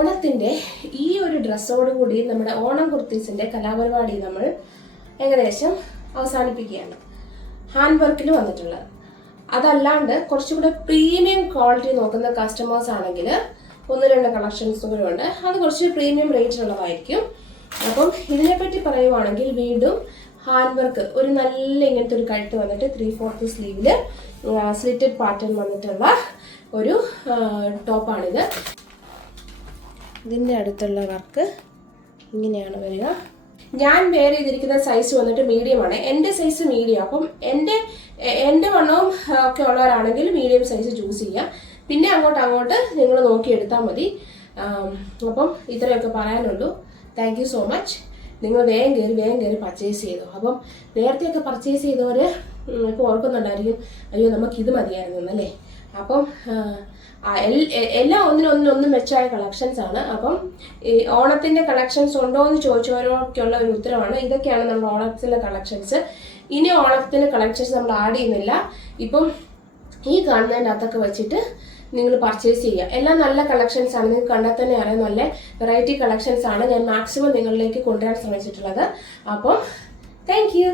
ഓണത്തിൻ്റെ ഈ ഒരു ഡ്രസ്സോടുകൂടി നമ്മുടെ ഓണം കുർത്തീസിൻ്റെ കലാപരിപാടി നമ്മൾ ഏകദേശം അവസാനിപ്പിക്കുകയാണ്. ഹാൻഡ് വർക്കിൽ വന്നിട്ടുള്ളത്. അതല്ലാണ്ട് കുറച്ചുകൂടെ പ്രീമിയം ക്വാളിറ്റി നോക്കുന്ന കസ്റ്റമേഴ്സ് ആണെങ്കിൽ 1-2 കളക്ഷൻസും കൂടെ ഉണ്ട്. അത് കുറച്ച് പ്രീമിയം റേറ്റിലുള്ളതായിരിക്കും. അപ്പം ഇതിനെപ്പറ്റി പറയുവാണെങ്കിൽ വീണ്ടും ഹാൻഡ് വർക്ക് ഒരു നല്ല ഇങ്ങനത്തെ ഒരു കഴുത്ത് വന്നിട്ട് 3/4 സ്ലീവിൽ സ്ലിറ്റഡ് പാറ്റേൺ വന്നിട്ടുള്ള ഒരു ടോപ്പാണിത്. ഇതിൻ്റെ അടുത്തുള്ള വർക്ക് ഇങ്ങനെയാണ് വരിക. ഞാൻ വെയർ ചെയ്തിരിക്കുന്ന സൈസ് വന്നിട്ട് മീഡിയമാണ്. എൻ്റെ സൈസ് മീഡിയം. അപ്പം എൻ്റെ വണ്ണവും ഒക്കെ ഉള്ളവരാണെങ്കിൽ മീഡിയം സൈസ് ചൂസ് ചെയ്യുക. പിന്നെ അങ്ങോട്ട് നിങ്ങൾ നോക്കിയെടുത്താൽ മതി. അപ്പം ഇത്രയൊക്കെ പറയാനുള്ളൂ. Thank you so much. നിങ്ങൾ വേഗം കയറി പർച്ചേസ് ചെയ്തു. അപ്പം നേരത്തെയൊക്കെ പർച്ചേസ് ചെയ്തവർ ഇപ്പോൾ ഓർക്കുന്നുണ്ടായിരിക്കും, അയ്യോ നമുക്കിത് മതിയായിരുന്നു എന്നല്ലേ. അപ്പം എല്ലാം ഒന്നിനൊന്നും മെച്ചമായ കളക്ഷൻസ് ആണ്. അപ്പം ഈ ഓണത്തിൻ്റെ കളക്ഷൻസ് ഉണ്ടോ എന്ന് ചോദിച്ചവരൊക്കെയുള്ള ഒരു ഉത്തരവാണ്. ഇതൊക്കെയാണ് നമ്മുടെ ഓണത്തിലെ കളക്ഷൻസ്. ഇനി ഓണത്തിൻ്റെ കളക്ഷൻസ് നമ്മൾ ആഡ് ചെയ്യുന്നില്ല. ഇപ്പം ഈ കാണുന്നതിൻ്റെ അകത്തൊക്കെ വെച്ചിട്ട് നിങ്ങൾ പർച്ചേസ് ചെയ്യുക. എല്ലാം നല്ല കളക്ഷൻസ് ആണ്. നിങ്ങൾക്ക് കണ്ടാൽ തന്നെ അറിയാം, നല്ല വെറൈറ്റി കളക്ഷൻസ് ആണ് ഞാൻ മാക്സിമം നിങ്ങളിലേക്ക് കൊണ്ടുവരാൻ ശ്രമിച്ചിട്ടുള്ളത്. അപ്പം താങ്ക് യു.